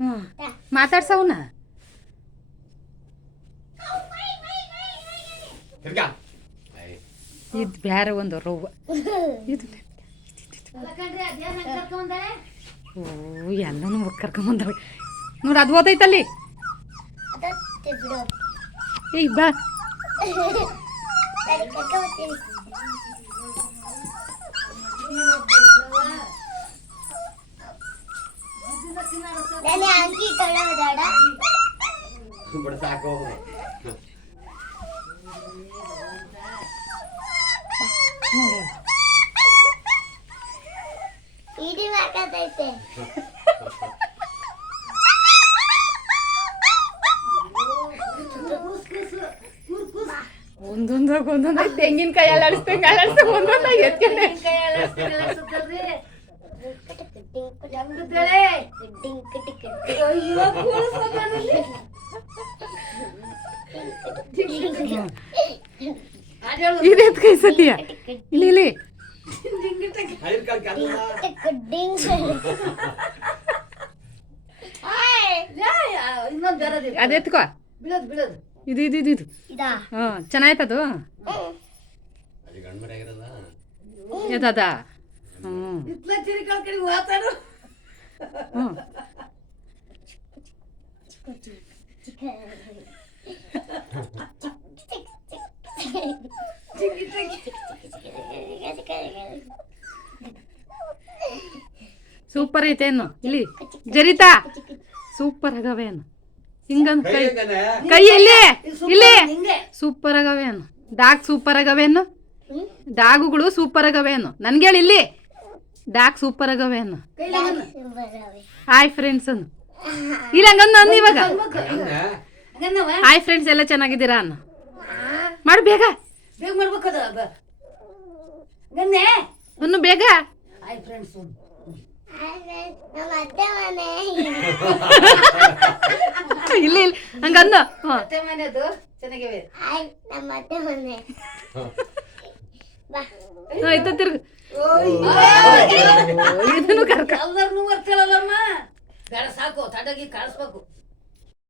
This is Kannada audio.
ಹ್ಞೂ ಮಾತಾಡ್ಸವನ ಇದು ಬೇರೆ ಒಂದು ರವ್ವ ಇದು ಓ ಎಲ್ಲನೂ ಕರ್ಕೊಂಬಂದವೆ ನೋಡಿ ಅದು ಓದೈತಲ್ಲಿ ಈಗ ಬಾ ಒಂದೊಂದಾಗ ತೆಂಗಿನಕಾಯಿ ಅಲ್ಲಾಡಿಸ್ದಂಗೆ ಅಲ್ಲಾಡಿಸ್ದಂಗೆ ಒಂದೊಂದಾಗ ಎತ್ಕೊಂಡೆ ಇದು ಎತ್ಕೈ ಸದ್ಯ ಇಲ್ಲಿ ಇಲ್ಲಿ ಅದೆತ್ಕೋ ಇದು ಇದು ಇದು ಇದು ಹಾಂ ಚೆನ್ನಾಯ್ತದು ಎದದ ಹ್ಞೂ ಹ್ಞೂ ಸೂಪರ್ ಐತೇನು ಇಲ್ಲಿ ಜರಿತಾ ಸೂಪರ್ ಆಗವೇನು ಹಿಂಗಂದ್ ಕೈ ಕೈಯಲ್ಲಿ ಇಲ್ಲಿ ಸೂಪರ್ ಆಗವೇನು ಡಾಗ್ ಸೂಪರ್ ಆಗವೇನು ಡಾಗುಗಳು ಸೂಪರ್ ಆಗವೇನು ನನ್ಗೆ ಹೇಳಿ ಇಲ್ಲಿ ಡಾಗ್ ಸೂಪರ್ ಆಗವೇನು ಹಾಯ್ ಫ್ರೆಂಡ್ಸ್ ಅನ್ನು ಇಲ್ಲ ಹಂಗಂದು ಅಂದು ಇವಾಗ ಹಾಯ್ ಫ್ರೆಂಡ್ಸ್ ಎಲ್ಲ ಚೆನ್ನಾಗಿದ್ದೀರಾ ಅನ್ನು ಮಾಡು ಬೇಗ ಅನ್ನು ಬೇಗ ಇಲ್ಲ ಇಲ್ಲ ಹಂಗಂದು ಆಯ್ತಾ ತಿರ್ಗ ಇದನ್ನು ಕರ್ಕ ಸಾಕು ತಡಗಿ ಕಾಣಿಸ್ಬೇಕು